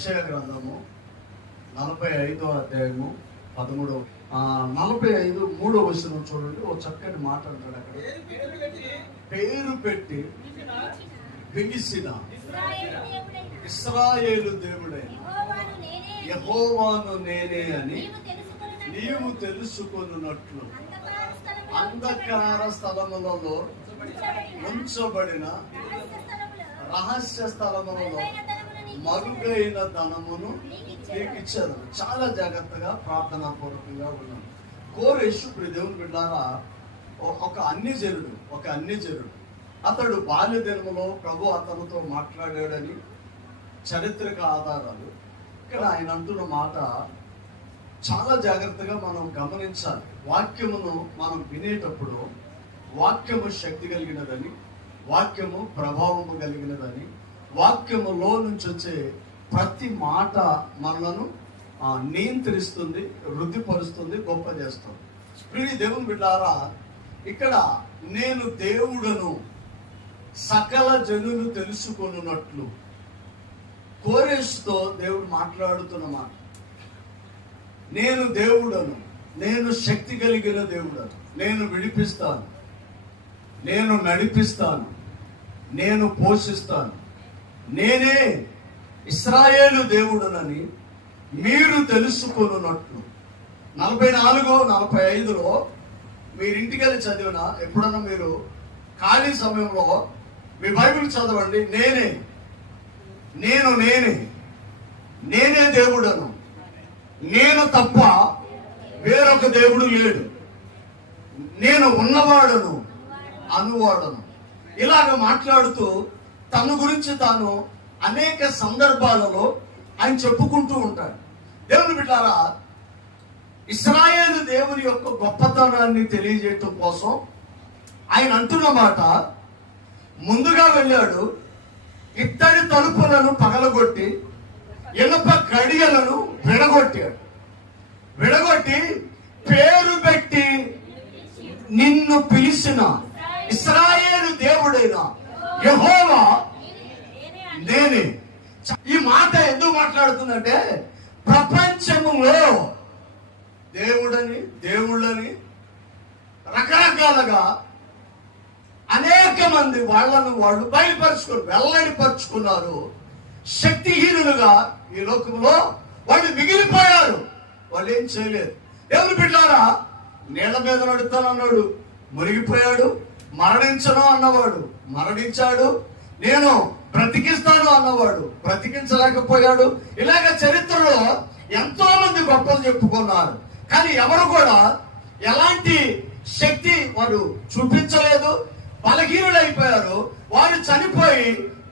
యశయ గ్రంథము నలభై ఐదో అధ్యాయము పదమూడవ నలభై ఐదు మూడో వచనం చూడండి. ఓ చక్కటి మాట అంటాడు అక్కడ. పేరు పెట్టి పేరు పిలిచిన ఇస్రాయేలు దేవుడైన నేనే అని యహోవాను నేనే అని నీవు తెలుసుకొనున్నట్లు అంధకార స్థలములలో ఉంచబడిన రహస్య స్థలములలో మరుగైన ధనమును నీకు ఇచ్చారు చాలా జాగ్రత్తగా ప్రార్థనా పూర్వకంగా ఉన్నాం కోరేషు దేవుని బిడ్డారా ఒక అన్యజనుడు ఒక అన్యజనుడు. అతడు బాల్య దినములో ప్రభు అతనితో మాట్లాడాడని చరిత్రక ఆధారాలు. ఇక్కడ ఆయన అంటున్న మాట చాలా జాగ్రత్తగా మనం గమనించాలి. వాక్యమును మనం వినేటప్పుడు వాక్యము శక్తి కలిగినదని వాక్యము ప్రభావము కలిగినదని వాక్యములో నుంచి వచ్చే ప్రతి మాట మనలను నియంత్రిస్తుంది వృద్ధిపరుస్తుంది గొప్ప చేస్తుంది ప్రియ దేవుని బిడ్డారా ఇక్కడ నేను దేవుడను సకల జనులు తెలుసుకొనున్నట్లు కోరేష్తో దేవుడు మాట్లాడుతున్న మాట. నేను దేవుడను నేను శక్తి కలిగిన దేవుడను నేను విడిపిస్తాను నేను నడిపిస్తాను నేను పోషిస్తాను. నేనే ఇస్రాయేలు దేవుడునని మీరు తెలుసుకొనున్నట్లు. నలభై నాలుగు నలభై ఐదులో మీరు ఇంటికి వెళ్ళి చదివిన ఎప్పుడన్నా మీరు ఖాళీ సమయంలో మీ బైబిల్ చదవండి నేనే. నేను నేనే. నేనే దేవుడను. నేను తప్ప వేరొక దేవుడు లేడు. నేను ఉన్నవాడను అనువాడను. ఇలాగ మాట్లాడుతూ తన గురించి తాను అనేక సందర్భాలలో ఆయన చెప్పుకుంటూ ఉంటాడు. దేవుని బిడ్డారా ఇస్రాయేలు దేవుని యొక్క గొప్పతనాన్ని తెలియజేయటం కోసం ఆయన అంటున్న మాట ముందుగా వెళ్ళాడు ఇత్తడి తలుపులను పగలగొట్టి ఇనుప కడియలను విడగొట్టాడు. విడగొట్టి పేరు పెట్టి నిన్ను పిలిచిన ఇస్రాయేలు దేవుడైనా యెహోవా నేనే ఈ మాట ఎందుకు మాట్లాడుతుందంటే ప్రపంచములో దేవుడని దేవుళ్ళని రకరకాలుగా అనేక మంది వాళ్ళను వాళ్ళు బయలుపరుచుకున్నారు వెల్లడిపరుచుకున్నారు శక్తిహీనులుగా ఈ లోకంలో వాళ్ళు మిగిలిపోయారు. వాళ్ళు ఏం చేయలేదు. దేవుని బిడ్డారా నీళ్ళ మీద నడుతానన్నాడు మునిగిపోయాడు. మరణించను అన్నవాడు. మరణించాడు. నేను బ్రతికిస్తాను అన్నవాడు. బ్రతికించలేకపోయాడు. ఇలాగ చరిత్రలో ఎంతో మంది గొప్పలు చెప్పుకున్నారు. కానీ ఎవరు కూడా ఎలాంటి శక్తి వారు చూపించలేదు. బలహీనులైపోయారు. వారు చనిపోయి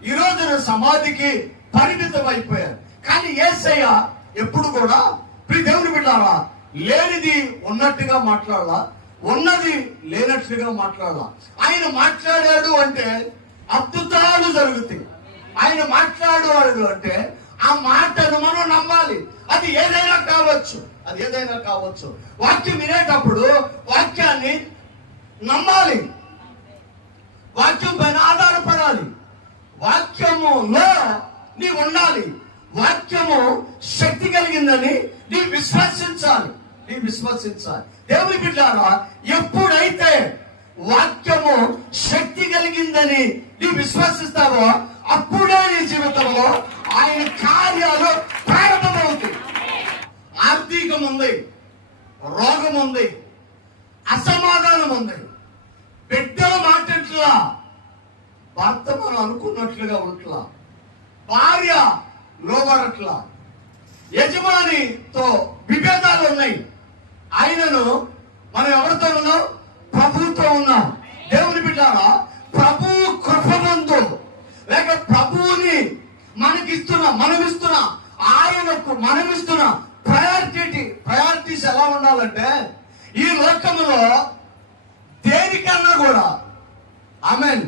ఈ రోజున సమాధికి పరిమితం అయిపోయారు కానీ ఏసయ్య ఎప్పుడు కూడా ప్రీ దేవుని బిడ్డారా లేనిది ఉన్నట్టుగా మాట్లాడాలా. ఉన్నది లేనట్లుగా మాట్లాడదాం ఆయన మాట్లాడాడు అంటే అద్భుతాలు జరుగుతాయి. ఆయన మాట్లాడాడు అంటే ఆ మాటను మనం నమ్మాలి. అది ఏదైనా కావచ్చు. అది ఏదైనా కావచ్చు. వాక్యం వినేటప్పుడు వాక్యాన్ని నమ్మాలి. వాక్యం పైన ఆధారపడాలి. వాక్యములో నీ ఉండాలి. వాక్యము శక్తి కలిగిందని నీ విశ్వసించాలి. నీ విశ్వసించాలి. దేవుని బిడ్డారా ఎప్పుడైతే వాక్యము శక్తి కలిగిందని నీ విశ్వసిస్తావో అప్పుడే నీ జీవితంలో ఆయన కార్యాలు ప్రారంభమవుతాయి. ఆర్థికం ఉంది రోగం ఉంది అసమాధానం ఉంది బిడ్డల మాటట్లా భర్త మనం అనుకున్నట్లుగా ఉంట్లా. భార్య లోబడట్లా. యజమానితో విభేదాలు ఉన్నాయి. ఆయనను మనం ఎవరితో ఉన్నాం? ప్రభుతో ఉన్నాం. దేవుని బిడ్డారా ప్రభు కృపమందు. లేక ప్రభువుని మనకిస్తున్న మనమిస్తున్న ఆయనకు మనమిస్తున్న ప్రయారిటీ ప్రయారిటీస్ ఎలా ఉండాలంటే ఈ లోకంలో దేనికన్నా కూడా ఐ మీన్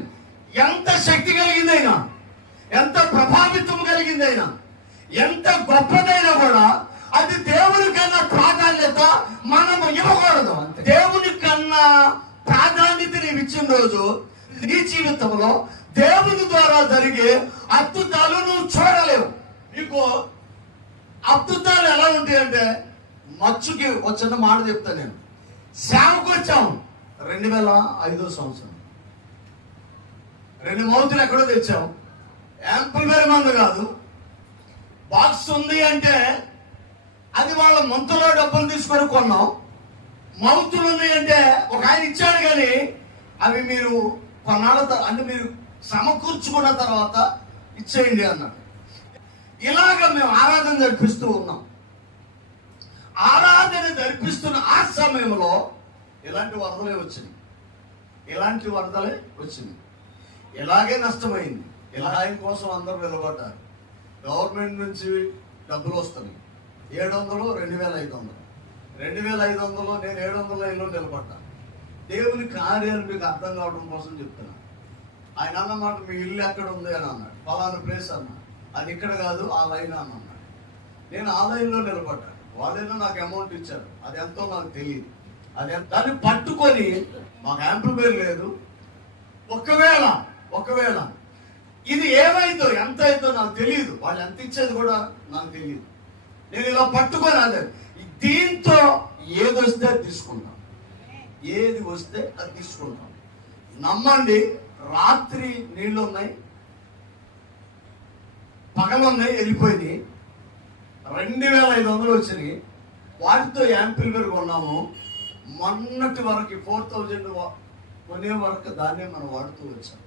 ఎంత శక్తి కలిగిందైనా ఎంత ప్రభావితం కలిగిందైనా ఎంత గొప్పదైనా కూడా అది దేవుని కన్నా ప్రాధాన్యత మనం ఇవ్వకూడదు. దేవుని కన్నా ప్రాధాన్యత నీవు ఇచ్చిన రోజు నీ జీవితంలో దేవుని ద్వారా జరిగే అద్భుతాలు నువ్వు చూడలేవు. నీకు అద్భుతాలు ఎలా ఉంటాయి అంటే మచ్చుకి వచ్చిన మాట చెప్తా నేను. సేవకు వచ్చాం రెండు వేల ఐదో సంవత్సరం. రెండు మౌతులు ఎక్కడో తెచ్చాం. యాంపుల్ వేరే మందు కాదు. బాక్స్ ఉంది అంటే అది వాళ్ళ మంతులో డబ్బులు తీసుకొని కొన్నాం. మౌతులు ఉన్నాయి అంటే ఒక ఆయన ఇచ్చాడు కానీ అవి మీరు కొన్నాళ్ళ అంటే మీరు సమకూర్చుకున్న తర్వాత ఇచ్చేయండి అన్నాడు. ఇలాగ మేము ఆరాధన జరిపిస్తూ ఉన్నాం. ఆరాధన జరిపిస్తున్న ఆ సమయంలో ఇలాంటి వరదలే వచ్చినాయి. ఇలాంటి వరదలే వచ్చింది ఇలాగే నష్టమైంది. ఇలా ఆయన కోసం అందరూ నిలబడ్డారు. గవర్నమెంట్ నుంచి డబ్బులు వస్తున్నాయి. ఏడు వందలు రెండు వేల ఐదు వందలు రెండు వేల ఐదు వందలు నేను ఏడు వందల లైన్లో నిలబడ్డా. దేవుని కార్యాలు మీకు అర్థం కావడం కోసం చెప్తున్నా. ఆయన అన్నమాట మీ ఇల్లు ఎక్కడ ఉంది అని అన్నాడు. పలానా ప్లేస్ అన్నా. అది ఇక్కడ కాదు ఆ లైన్ అని అన్నాడు. నేను ఆ లైన్లో నిలబడ్డాను వాళ్ళేనో నాకు అమౌంట్ ఇచ్చారు. అది ఎంతో నాకు తెలియదు అది ఎంత- దాన్ని పట్టుకొని మాకు యాంప్లిఫైర్ లేదు. ఒకవేళ ఒకవేళ ఇది ఏమైందో ఎంత అయిందో నాకు తెలియదు వాళ్ళు ఎంత ఇచ్చేది కూడా నాకు తెలియదు నేను ఇలా పట్టుకొని అదే దీంతో ఏది వస్తే అది తీసుకుంటాం. ఏది వస్తే అది తీసుకుంటాం. నమ్మండి రాత్రి నీళ్ళు ఉన్నాయి పగలున్నాయి వెళ్ళిపోయింది రెండు వేల ఐదు వందలు వచ్చినాయి. వాటితో యాంపిల్ వేరు కొన్నాము. మొన్నటి వరకు ఫోర్ థౌజండ్ కొనే వరకు దాన్నే మనం వాడుతూ వచ్చాం.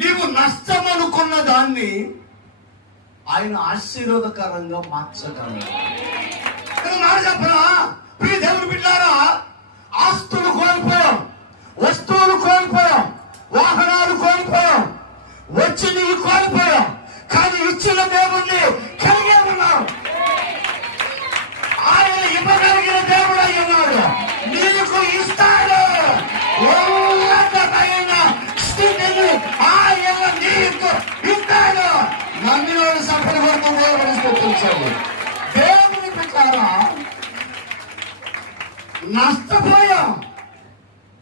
నీవు నష్టం అనుకున్న దాన్ని ఆయన ఆశీర్వాదకరంగా మార్చగలరు నేను మాట చెప్పనా? ప్రియ దేవుని బిడ్డారా ఆస్తులు కోల్పోయాం. దేవుని దేవుని ప్రకారం నష్టపోయాం.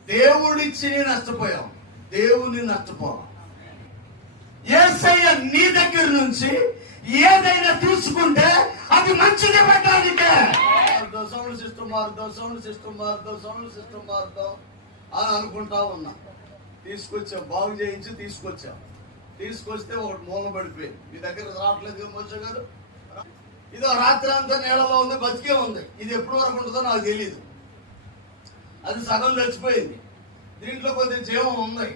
దేవుడిచ్చి నష్టపోయాం. దేవుని నష్టపోయాం ఏసయ్య నీ దగ్గర నుంచి ఏదైనా తీసుకుంటే అది మంచిది పెట్టడానికే దోషములు సిస్టమ్ మారుతాం సౌండ్ సిస్టమ్ మారుతాం సౌండ్ సిస్టమ్ మారుతాం అని అనుకుంటా ఉన్నా. తీసుకొచ్చాం బాగు చేయించి తీసుకొచ్చాం. తీసుకొస్తే ఒకటి మూల పడిపోయింది. మీ దగ్గర రావట్లేదు మోస గారు ఇదో రాత్రి అంతా నీళ్ళలో ఉంది బతికే ఉంది. ఇది ఎప్పటి వరకు ఉంటుందో నాకు తెలియదు అది సగం చచ్చిపోయింది. దీంట్లో కొద్దిగా జీవం ఉంది.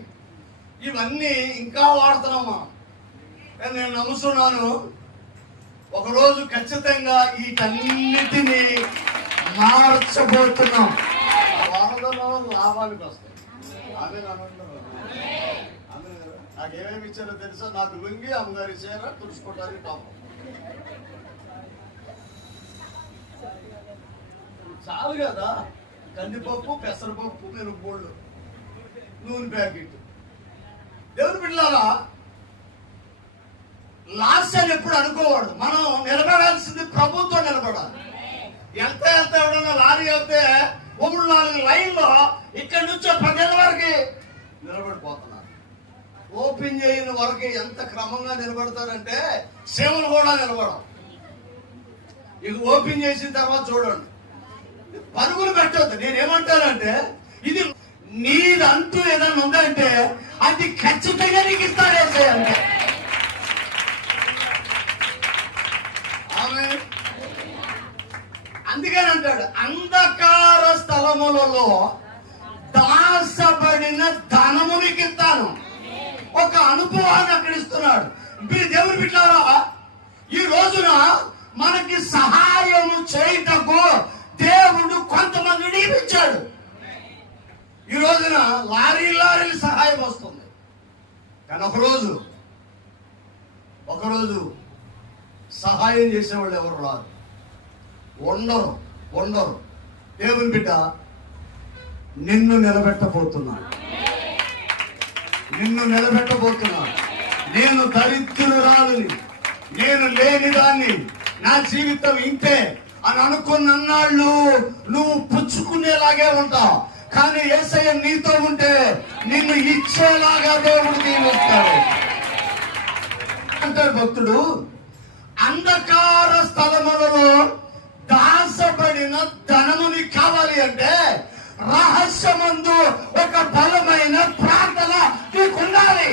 ఇవన్నీ ఇంకా వాడుతున్నాం మనం నేను నమ్ముతున్నాను ఒకరోజు ఖచ్చితంగా వీటన్నిటినీ మార్చబోతున్నాం. వరదలో లాభానికి వస్తాయి. ఆమె నాకేమేమి ఇచ్చారో తెలుసా? నాకు లుంగి అమ్మగారి చీర తుడుచుకోవడానికి పాపం. చాలు కదా. కందిపప్పు పెసరపప్పు మిరపొళ్ళు నూనె ప్యాకెట్. దేవుని పిల్లారా లాస్ట్ అని ఎప్పుడు అనుకోవాడు మనం నిలబడాల్సింది ప్రభుత్వం నిలబడాలి. ఎంత ఎంత ఎవడన్నా లారీ వెళ్తే మూడు నాలుగు లైన్లో ఇక్కడి నుంచి పదిహేను వరకు నిలబడిపోతున్నారు. ఓపెన్ చేయని వరకు ఎంత క్రమంగా నిలబడతారంటే సేవలు కూడా నిలబడం ఇక ఓపెన్ చేసిన తర్వాత చూడండి. పరుగులు పెట్టద్దు. నేనేమంటానంటే ఇది నీదంటూ ఏదైనా ఉందంటే అది ఖచ్చితంగా నీకు ఇస్తాడే అంటే ఆమె అందుకని అంటాడు అంధకార స్థలములలో దాసబడిన ధనము నీకు ఇస్తాను. ఒక అనుభవాన్ని అక్కడ ఇస్తున్నాడు. మీరు దేవుని బిడ్డారా ఈ రోజున మనకి సహాయము చేయటకు దేవుడు కొంతమంది నియమించాడు. ఈ రోజున లారీ లారీలు సహాయం వస్తుంది. కానీ ఒకరోజు ఒకరోజు సహాయం చేసేవాళ్ళు ఎవరు రాదు ఉండరు ఉండరు. దేవుని బిడ్డ నిన్ను నిలబెట్టబోతున్నాను నిన్ను నిలబెట్టబోతున్నాను నేను దరిద్రురాలని నేను లేని దాన్ని నా జీవితం ఇంతే అని అనుకున్నన్నాళ్ళు నువ్వు పుచ్చుకునేలాగే ఉంటావు కానీ ఏసయ్య నీతో ఉంటే నిన్ను ఇచ్చేలాగా దేవుడు దీవిస్తాడు అంటే భక్తుడు అంధకార స్థలములలో దాసబడిన ధనముని కావాలి అంటే రహస్యమందు ఒక బలమైన ప్రార్థన మీకు ఉండాలి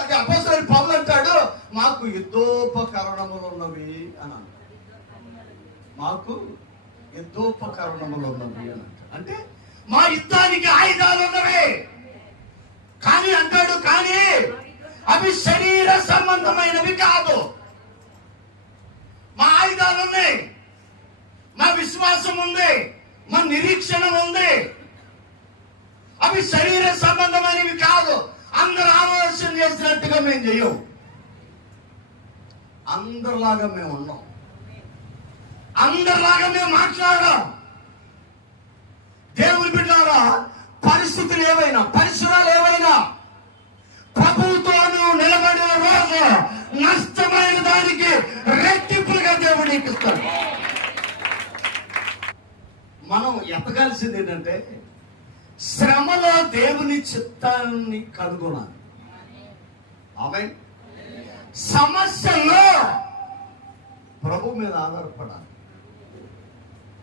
అది అపోసరి పౌలు అంటాడు మాకు యుద్ధోపకరణములు ఉన్నవి అని మాకు యుద్ధోపకరణములు ఉన్నవి అని అంటే మా యుద్ధానికి ఆయుధాలు ఉన్నవి కానీ అంటాడు కానీ అవి శరీర సంబంధమైనవి కాదు. మా ఆయుధాలు ఉన్నాయి మా విశ్వాసం ఉంది మన నిరీక్షణ ఉంది. అవి శరీర సంబంధమైనవి కాదు. అందరు ఆలోచన చేసినట్టుగా మేము చెయ్యం అందరిలాగా మేము ఉన్నాం. అందరిలాగా మేము మాట్లాడాం దేవుని బిడ్డారా పరిస్థితులు ఏవైనా పరిసరాలు ఏవైనా ప్రభువుతో నిలబడిన రోజు నష్టమైన దానికి రెట్టింపులుగా దేవుడు ఇస్తాడు. మనం ఎత్తగాల్సింది ఏంటంటే శ్రమలో దేవుని చిత్తాన్ని కనుగొనాలి. ఆమె సమస్యలో ప్రభు మీద ఆధారపడాలి.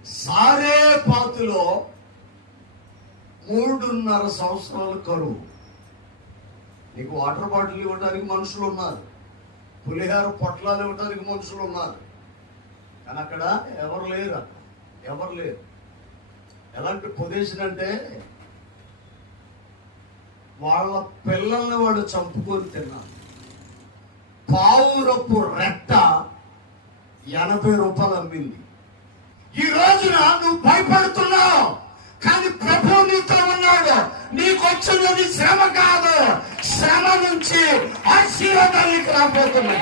సారే పాతులో మూడున్నర సంవత్సరాలు కరువు. నీకు వాటర్ బాటిల్ ఇవ్వడానికి మనుషులు ఉన్నారు. పులిహార పొట్లాలు ఇవ్వడానికి మనుషులు ఉన్నారు. కానీ అక్కడ ఎవరు లేరు అక్కడ. ఎవరు లేరు. ఎలాంటి పొజిషన్ అంటే వాళ్ళ పిల్లల్ని వాడు చంపుకొని తిన్నాను పావురపు రెట్ట ఎనభై రూపాయలు అమ్మింది. ఈ రోజున నువ్వు భయపడుతున్నావు కానీ ప్రభు నీతో ఉన్నాడు. నీకు వచ్చినది శ్రమ కాదు. శ్రమ నుంచి ఆశీర్వాదానికి నీకు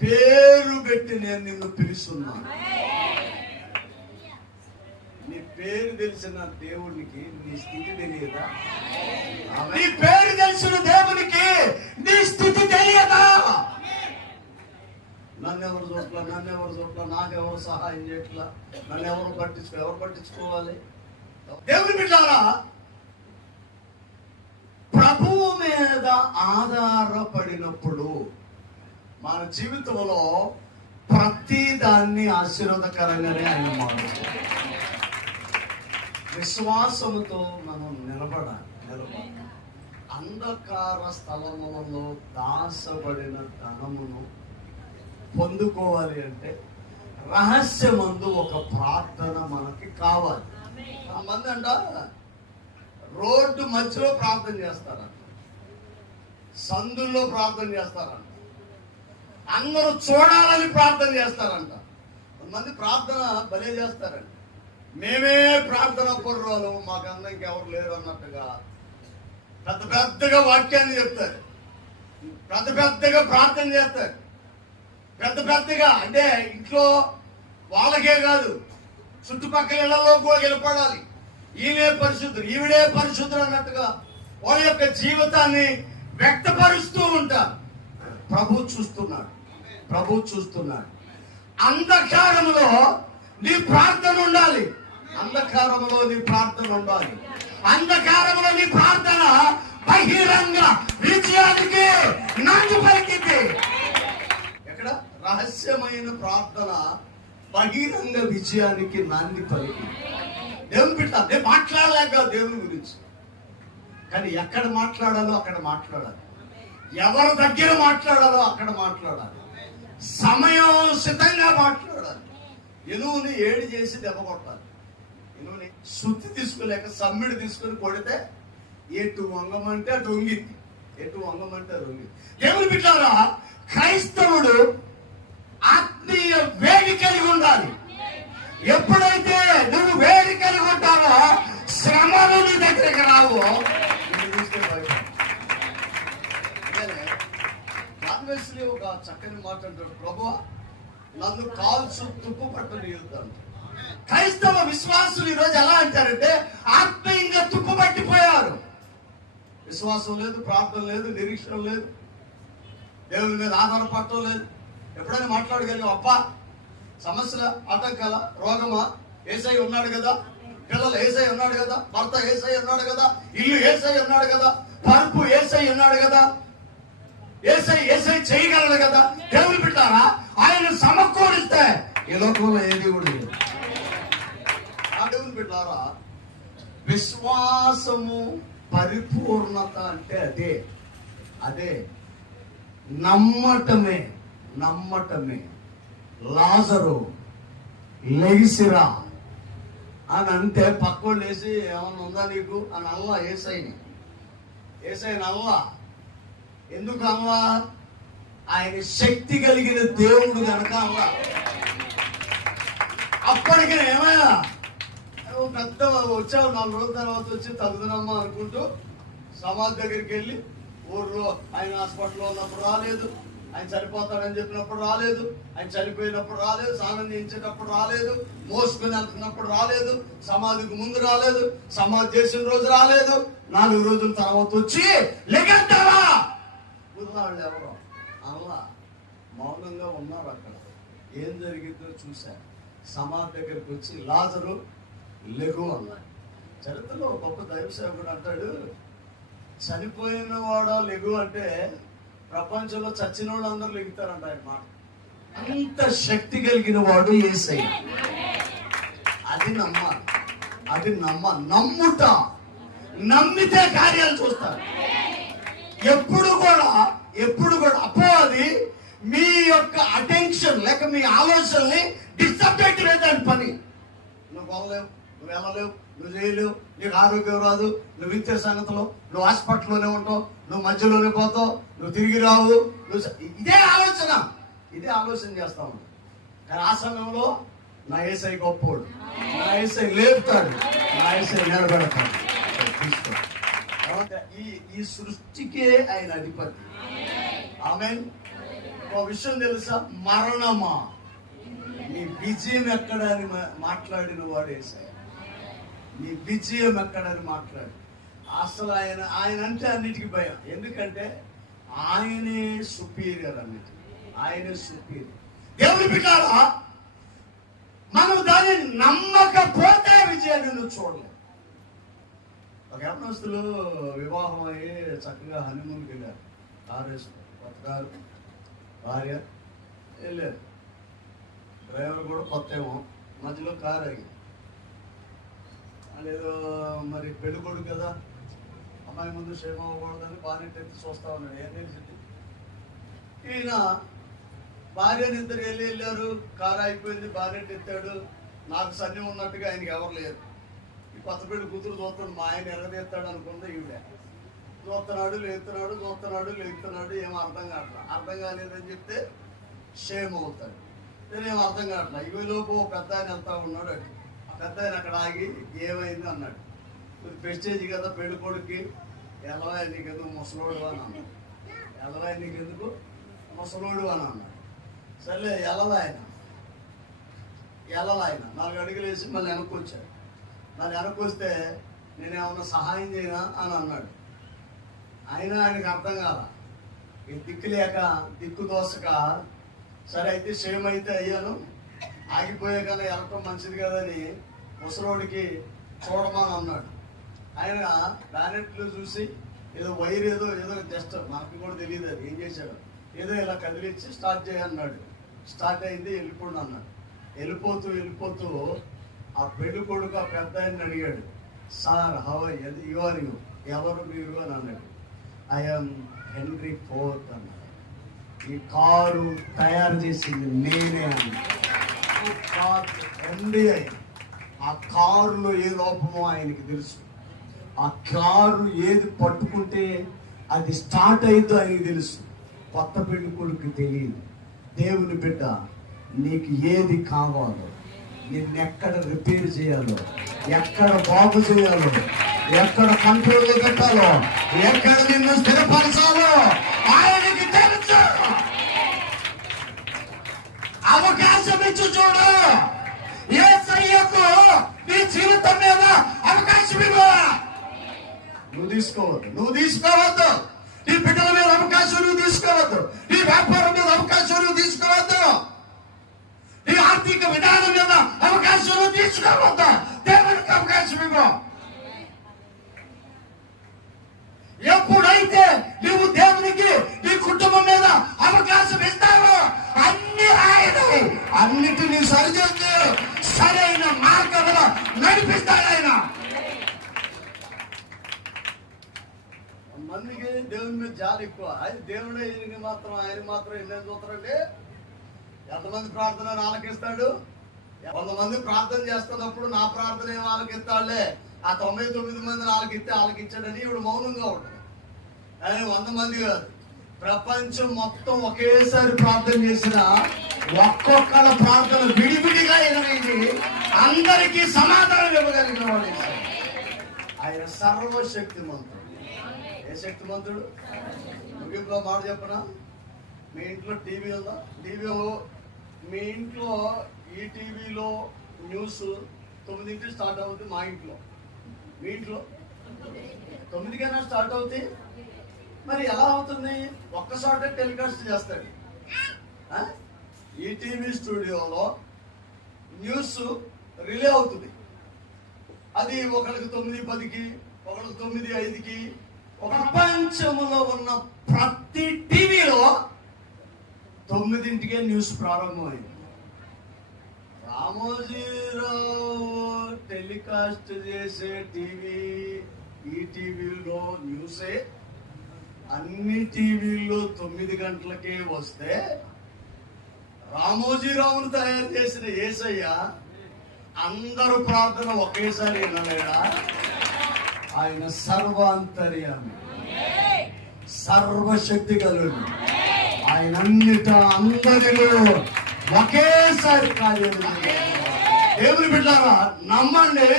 పేరు పెట్టి నేను నిన్ను పిలుస్తున్నాను. నీ పేరు తెలిసిన దేవునికి నీ స్థితి తెలియదా? నీ పేరు తెలిసిన దేవునికి నీ స్థితి తెలియదా? నన్ను ఎవరు చూడట్లా నన్ను ఎవరు చూడట్లా నాకెవరు సహాయం చేయట్లా నన్ను ఎవరు పట్టించుకో ఎవరు పట్టించుకోవాలి? దేవుని బిడ్డారా ప్రభువు మీద ఆధారపడినప్పుడు మన జీవితంలో ప్రతి దాన్ని ఆశీర్వాదకరంగానే ఆయన మారుస్తాడు. విశ్వాసముతో మనం నిలబడాలి నిలబడాలి. అంధకార స్థలములలో దాసబడిన ధనమును పొందుకోవాలి అంటే రహస్యమందు ఒక ప్రార్థన మనకి కావాలి. కొంతమంది అంట రోడ్డు మధ్యలో ప్రార్థన చేస్తారంట సందుల్లో ప్రార్థన చేస్తారంట. అందరూ చూడాలని ప్రార్థన చేస్తారంట. కొంతమంది ప్రార్థన భలే చేస్తారంట. మేమే ప్రార్థన కుర్రోలు మాకు అందరం ఇంకెవరు లేరు అన్నట్టుగా పెద్ద పెద్దగా వాక్యాన్ని చెప్తారు. పెద్ద పెద్దగా ప్రార్థన చేస్తారు. పెద్ద పెద్దగా అంటే ఇంట్లో వాళ్ళకే కాదు చుట్టుపక్కల ఇళ్ళలో కూడా గెలపడాలి ఈయనే పరిశుద్ధుడు ఈవిడే పరిశుద్ధుడు అన్నట్టుగా వాళ్ళ యొక్క జీవితాన్ని వ్యక్తపరుస్తూ ఉంటారు. ప్రభు చూస్తున్నాడు. ప్రభు చూస్తున్నాడు. అంధకారంలో నీ ప్రార్థన ఉండాలి. అంధకారంలో నీ ప్రార్థన ఉండాలి. అంధకారంలో నీ ప్రార్థన బహిరంగ విజయానికి నాంది పలికింది ఎక్కడ? రహస్యమైన ప్రార్థన బహిరంగ విజయానికి నాంది పలికింది దేవుని బిడ్డ నేను మాట్లాడలేక దేవుని గురించి. కానీ ఎక్కడ మాట్లాడాలో అక్కడ మాట్లాడాలి. ఎవరి దగ్గర మాట్లాడాలో అక్కడ మాట్లాడాలి. సమయోచితంగా మాట్లాడాలి ఎనువుని ఏడు చేసి దెబ్బ కొట్టాలి. ఎనువుని శుద్ధి తీసుకోలేక సమ్మిడి తీసుకొని కొడితే ఎటు వంగమంటే అటు వంగింది. ఎటు వంగమంటే అది వంగింది. దేవుని బిడ్డారా క్రైస్తవుడు ఆత్మీయ వేడి కలిగి ఉండాలి. ఎప్పుడైతే నువ్వు వేడి కలిగి ఉంటావో శ్రమలు నీ దగ్గరికి రావో నిన్ను చూస్తే భయపడతావు. అందుకనే కాన్వెస్లీ ఒక చక్కని మాట అంటారు ప్రభు నన్ను కాల్చు తుప్పు పట్టనియుద్దాను క్రైస్తవ విశ్వాసులు ఈరోజు ఎలా అంటారంటే ఆత్మీయంగా తుప్పు పట్టిపోయారు విశ్వాసం లేదు ప్రార్థన లేదు నిరీక్షణ లేదు. దేవుని మీద ఆధారపడటం లేదు. ఎప్పుడైనా మాట్లాడగలిగాం అప్ప సమస్యల ఆటంకాల రోగమా? ఏసై ఉన్నాడు కదా. పిల్లలు ఏసై ఉన్నాడు కదా. భర్త ఏసై ఉన్నాడు కదా. ఇల్లు ఏసై ఉన్నాడు కదా. పరుపు ఏసై ఉన్నాడు కదా. ఏసై ఏసై చేయగలడు కదా? దేవుని పెట్టారా ఆయన సమకూరిస్తే ఈ లోకంలో ఏది కూడా లేదు ఆ దేవుని పెట్టారా విశ్వాసము పరిపూర్ణత అంటే అదే. అదే. నమ్మటమే నమ్మటమే. లాజరు లెగిసిరా అని అంటే పక్కోళ్ళు వేసి ఏమన్నా ఉందా నీకు? అని అల్లా ఏసైని. ఏసైని అల్లా ఎందుకు ఆయన శక్తి కలిగిన దేవుడు కనుక అమ్మ. అప్పటికి ఏమయ్యా పెద్ద వచ్చావు నాలుగు రోజుల తర్వాత వచ్చి తగుదనమ్మా అనుకుంటూ సమాజ్ దగ్గరికి వెళ్ళి ఊర్లో ఆయన హాస్పిటల్లో ఉన్నప్పుడు రాలేదు ఆయన చనిపోతాడని చెప్పినప్పుడు రాలేదు ఆయన చనిపోయినప్పుడు రాలేదు స్నానం రాలేదు మోసుకుని వెళ్తున్నప్పుడు రాలేదు సమాధికి ముందు రాలేదు సమాధి చేసిన రోజు రాలేదు నాలుగు రోజుల తర్వాత వచ్చి లెగంటారా వాళ్ళు ఎవరో అలా మౌనంగా ఉన్నారు అక్కడ. ఏం జరిగిందో చూశారు సమాధి దగ్గరికి వచ్చి లాజరు లెగు అన్నారు చరిత్రలో గొప్ప దైవ సేవకుడు అంటాడు చనిపోయిన వాడు లెగు అంటే ప్రపంచంలో చచ్చిన వాళ్ళు అందరూ లెగుతారంట ఆయన మాట. అంత శక్తి కలిగిన వాడు ఏసై అది నమ్మ అది నమ్మ నమ్ముట. నమ్మితే కార్యాలు చూస్తారు. ఎప్పుడు కూడా ఎప్పుడు కూడా అపవాది మీ యొక్క అటెన్షన్ లేక మీ ఆలోచనని డిస్టర్బ్ చేయటమే దాని పని. నువ్వు పోలేవు నువ్వు వెళ్ళలేవు నువ్వు చేయలేవు నీకు ఆరోగ్యం రాదు నువ్వు ఇంతే సంగతిలో నువ్వు హాస్పిటల్లోనే ఉంటావు నువ్వు మధ్యలోనే పోతావు నువ్వు తిరిగి రావు నువ్వు ఇదే ఆలోచన. ఇదే ఆలోచన చేస్తా ఉన్నావు కానీ ఆ సమయంలో నా ఏసై గొప్పోడు. నా ఏసై లేపుతాడు. నా ఏసై నిలబెడతాడు. తీసుకో ఈ ఈ సృష్టికే ఆయన అధిపతి. ఆమె ఒక విషయం తెలుసా? మరణమా? నీ విజయం ఎక్కడ అని మాట్లాడిన వాడు నీ విజయం ఎక్కడని మాట్లాడు. అసలు ఆయన ఆయన అంటే అన్నిటికీ భయం. ఎందుకంటే ఆయనే సుపీరియర్ అన్నిటి ఆయనే సుపీరియర్. దేవుని బిడ్డారా మనం దాన్ని నమ్మకపోతే విజయాన్ని నువ్వు ఒక యవనస్తులు వివాహం అయ్యి చక్కగా హనీమూన్కి వెళ్ళారు. కారు కొత్తగారు కొత్త కారు భార్య వెళ్ళారు. డ్రైవర్ కూడా కొత్త ఏమో మధ్యలో కారు అయ్యింది ఏదో మరి పెళ్ళి కొడుకు కదా అమ్మాయి ముందు క్షేమం అవ్వకూడదని బానెట్ ఎత్తి చూస్తా ఉన్నాడు. ఏం తెలిసింది ఈయన భార్యని ఇద్దరు వెళ్ళి వెళ్ళారు కారు అయిపోయింది బానెట్ ఎత్తాడు. నాకు సన్యం ఉన్నట్టుగా ఆయనకి ఎవరు లేరు. కొత్త పెళ్ళి కూతురు చూస్తాడు మా ఆయన ఎరగదీస్తాడు అనుకుంటే ఈవిడ. చూస్తున్నాడు లేస్తున్నాడు చూస్తున్నాడు లేతున్నాడు ఏం అర్థం కావట్లా. అర్థం కాలేదని చెప్తే షేమ్ అవుతాడు. నేనేం అర్థం కావట్లా? ఇవి లోపు ఓ పెద్ద ఆయన వెళ్తా ఉన్నాడు అటు. ఆ పెద్ద ఆయన అక్కడ ఆగి ఏమైంది అన్నాడు. ఇది ప్రెస్టేజ్ కదా పెళ్ళి కొడుక్కి. నీకు ముసలోడు అని అన్నాడు. నీకు ఎదురుకు ముసలోడు అని అన్నాడు. సర్లే ఎలా ఆయన? ఎలా ఆయన? నాలుగు అడుగులు వేసి మళ్ళీ వెనక్కి వచ్చాడు. మళ్ళీ వెనక్కి నేనేమన్నా సహాయం చేయనా అని అన్నాడు. అయినా ఆయనకు అర్థం కాల. ఈ దిక్కు లేక దిక్కు దోసక సరే అయితే సేమ్ అయితే అయ్యాను. ఆగిపోయే కన్నా వెళ్ళటం మంచిది కదని ముసలోడికి చూడమని అన్నాడు. ఆయన బ్యానెట్లు చూసి ఏదో వైర్ ఏదో ఏదో జస్ట్ మనకు కూడా తెలియదు అది. ఏం చేశాడు? ఏదో ఇలా కదిలిచ్చి స్టార్ట్ చేయన్నాడు స్టార్ట్ అయింది వెళ్ళిపోండి అన్నాడు. వెళ్ళిపోతూ వెళ్ళిపోతూ ఆ పెళ్ళి కొడుకు ఆ పెద్ద ఆయన అడిగాడు సార్ హవ ఇవారు ఎవరు మీరు? అని అన్నాడు. ఐఎమ్ హెన్రీ ఫోర్త్ అన్నాడు. ఈ కారు తయారు చేసింది నేనే అన్నాడు. హెన్రీ ఆ కారులో ఏ లోపమో ఆయనకి తెలుసు. ఆ కారు ఏది పట్టుకుంటే అది స్టార్ట్ అయిందో ఆయనకి తెలుసు. కొత్త పెళ్ళి కొడుకు తెలియదు. దేవుని బిడ్డ నీకు ఏది కావాలో నిన్నెక్కడ రిపేర్ చేయాలో ఎక్కడ బాగు చేయాలో ఎక్కడ కంట్రోల్లో పెట్టాలో ఎక్కడ నిన్ను స్థిరపరచాలో ఆయనకి తెలుసు. అవకాశం ఇచ్చి చూడు. ఏ సయ్యకు నీ జీవితం మీద అవకాశం ఇవ్వ. నువ్వు తీసుకోవద్దు. నువ్వు తీసుకోవద్దు. నీ బిడ్డల మీద అవకాశం నువ్వు తీసుకోవద్దు. నీ వ్యాపారం మీద అవకాశం నువ్వు తీసుకోవద్దు. విధానం మీద అవకాశం నువ్వు దేవునికి అవకాశం ఇవ్వ. ఎప్పుడైతే నీవు దేవునికి నీ కుటుంబం మీద అవకాశం ఇస్తావో అన్ని ఆయన అన్నిటినీ సరిచేస్తూ సరైన మార్గంలో నడిపిస్తాడు ఆయన. మందికి దేవుని మీద జాలి ఎక్కువ. అది దేవుడే మాత్రం ఆయన మాత్రం ఎన్ని చూస్తారంటే ఎంతమంది ప్రార్థన ఆలకిస్తాడు కొంతమంది ప్రార్థన చేస్తున్నప్పుడు నా ప్రార్థన ఏం ఆలకిస్తాడులే ఆ తొంభై తొమ్మిది మందిని ఆలకిస్తే ఆలకించాడని ఇప్పుడు మౌనంగా ఉంటాడు ఆయన వంద మంది కాదు. ప్రపంచం మొత్తం ఒకేసారి ప్రార్థన చేసిన ఒక్కొక్కళ్ళ ప్రార్థన విడివిడిగా ఎదురైంది. అందరికీ సమాధానం ఇవ్వగలిగిన వాడు యేసయ్య. ఆయన సర్వశక్తిమంతుడు ఏ శక్తిమంతుడు ముగింపులో మాట చెప్పనా? మీ ఇంట్లో టీవీ ఉందా? టీవీలో మీ ఇంట్లో ఈటీవీలో న్యూస్ తొమ్మిదింటికి స్టార్ట్ అవుతుంది మా ఇంట్లో. మీ ఇంట్లో? తొమ్మిదికైనా స్టార్ట్ అవుతుంది మరి ఎలా అవుతుంది? ఒక్కసారి టెలికాస్ట్ చేస్తాడు. ఈటీవీ స్టూడియోలో న్యూస్ రిలే అవుతుంది. అది ఒకరికి తొమ్మిది పదికి ఒకరికి తొమ్మిది ఐదుకి ఒక ప్రపంచంలో ఉన్న ప్రతి టీవీలో తొమ్మిదింటికే న్యూస్ ప్రారంభమైంది. రామోజీరావు టెలికాస్ట్ చేసే టీవీ ఈ టీవీలో న్యూసే. అన్ని టీవీల్లో తొమ్మిది గంటలకే వస్తే రామోజీరావును తయారు చేసిన ఏసయ్య అందరూ ప్రార్థన ఒకేసారి వినలేడా? ఆయన సర్వాంతర్యామి. సర్వశక్తి కలుగు ఆయన అందరిలో ఒకేసారి కార్యం దేవుని బిడ్డారా నమ్మండి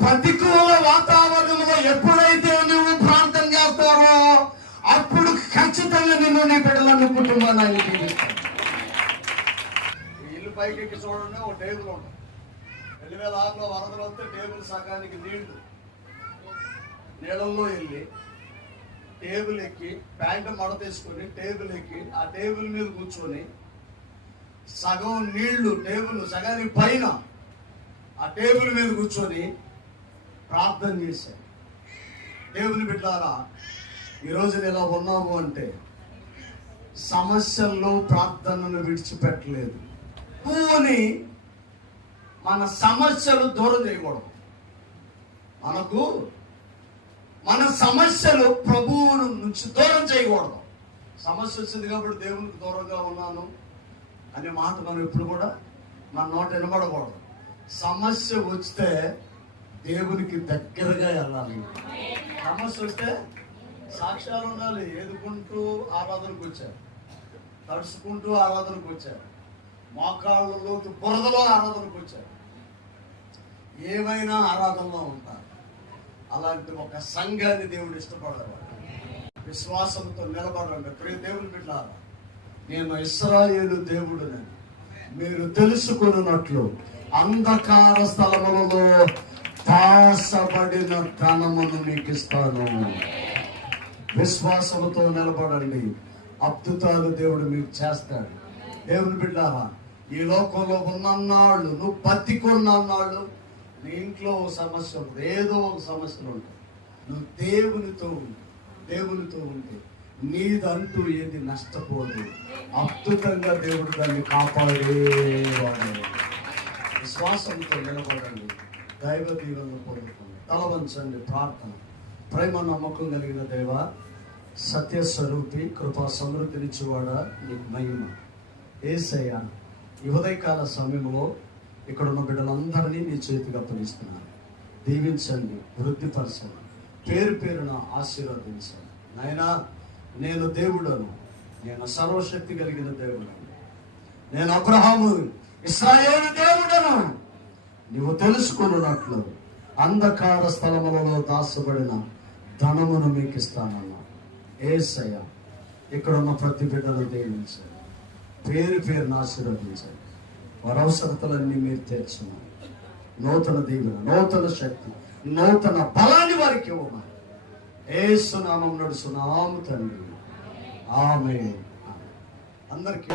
ప్రతికూల వాతావరణంలో ఎప్పుడైతే నువ్వు ప్రార్థన చేస్తావో అప్పుడు ఖచ్చితంగా నిన్ను నీ బిడ్డలను కుటుంబాన్ని ఆయన ఇల్లు పైకి ఎక్కి చూడండి ఒక టేబుల్ ఉంటుంది రెండు వేల ఆరులో వరదలు వస్తే టేబుల్ సగానికి నీళ్ళు. నీళ్ళల్లో వెళ్ళి టేబుల్ ఎక్కి ప్యాంట్ మడ తీసుకొని టేబుల్ ఎక్కి ఆ టేబుల్ మీద కూర్చొని సగం నీళ్ళు టేబుల్ సగానికి పైన ఆ టేబుల్ మీద కూర్చొని ప్రార్థన చేశాను టేబుల్ బిడ్డారా ఈరోజు ఇలా ఉన్నాము అంటే సమస్యల్లో ప్రార్థనను విడిచిపెట్టలేదు. పూని మన సమస్యలు దూరం చేయకూడదు. మనకు మన సమస్యలు ప్రభువు నుంచి దూరం చేయకూడదు. సమస్య వచ్చింది కాబట్టి దేవునికి దూరంగా ఉన్నాను అనే మాట మనం ఎప్పుడు కూడా మన నోట వినబడకూడదు. సమస్య వస్తే దేవునికి దగ్గరగా వెళ్ళాలి. సమస్య వస్తే సాక్ష్యాలు ఉండాలి. ఎదుకుంటూ ఆరాధనకు వచ్చారు. తడుచుకుంటూ ఆరాధనకు వచ్చారు. మోకాళ్ళలో బురదలో ఆరాధనకు వచ్చారు. ఏమైనా ఆరాధనలో ఉంటారు. అలాంటి ఒక సంఘాన్ని దేవుడు ఇష్టపడరు విశ్వాసంతో నిలబడండి ప్రియ దేవుని బిడ్డారా నేను ఇస్రాయేలు దేవుడునని మీరు తెలుసుకున్నట్లు అంధకార స్థలములలో దాసబడిన ధనమును మీకు ఇస్తాను విశ్వాసముతో నిలబడండి. అద్భుతాలు దేవుడు మీకు చేస్తాడు. దేవుని బిడ్డారా ఈ లోకంలో ఉన్నన్నాళ్ళు నువ్వు బతికున్నన్నాళ్ళు నీ ఇంట్లో ఒక సమస్య ఉంటుంది ఏదో ఒక సమస్యలు ఉంటాయి నువ్వు దేవునితో ఉండు దేవునితో ఉంటే నీదంటూ ఏది నష్టపోదు. అద్భుతంగా దేవుడు దాన్ని కాపాడేవాడు. విశ్వాసంతో నిలబడండి దైవ దీవెనలు పొందుకోండి. తలవంచండి ప్రార్థన. ప్రేమ నమ్మకం కలిగిన దేవ సత్య స్వరూపి కృపా సమృద్ధినిచ్చేవాడా నీకు మహిమ. ఏసయ్య ఈ ఉదయకాల సమయంలో ఇక్కడ ఉన్న బిడ్డలందరినీ నీ చేతికి అప్పగిస్తున్నాను దీవించండి వృద్ధిపరచండి. పేరు పేరున ఆశీర్వదించండి. నాయనా నేను దేవుడను. నేను సర్వశక్తి కలిగిన దేవుడను. నేను అబ్రహాము ఇస్రాయేలు దేవుడను. నీవు తెలుసుకున్నట్లు అంధకార స్థలములలో దాచబడిన ధనమును మీకు ఇస్తానన్నా ఏసయ్య ఇక్కడ ఉన్న ప్రతి బిడ్డను దీవించండి. పేరు పేరును ఆశీర్వదించండి. అవసరతలన్నీ మీరు తీర్చున్నారు నూతన దీవెన నూతన శక్తి నూతన బలాన్ని వారికి ఇవ్వమని. ఏసునామం నడుచున్నాము తండ్రి. ఆమె అందరికీ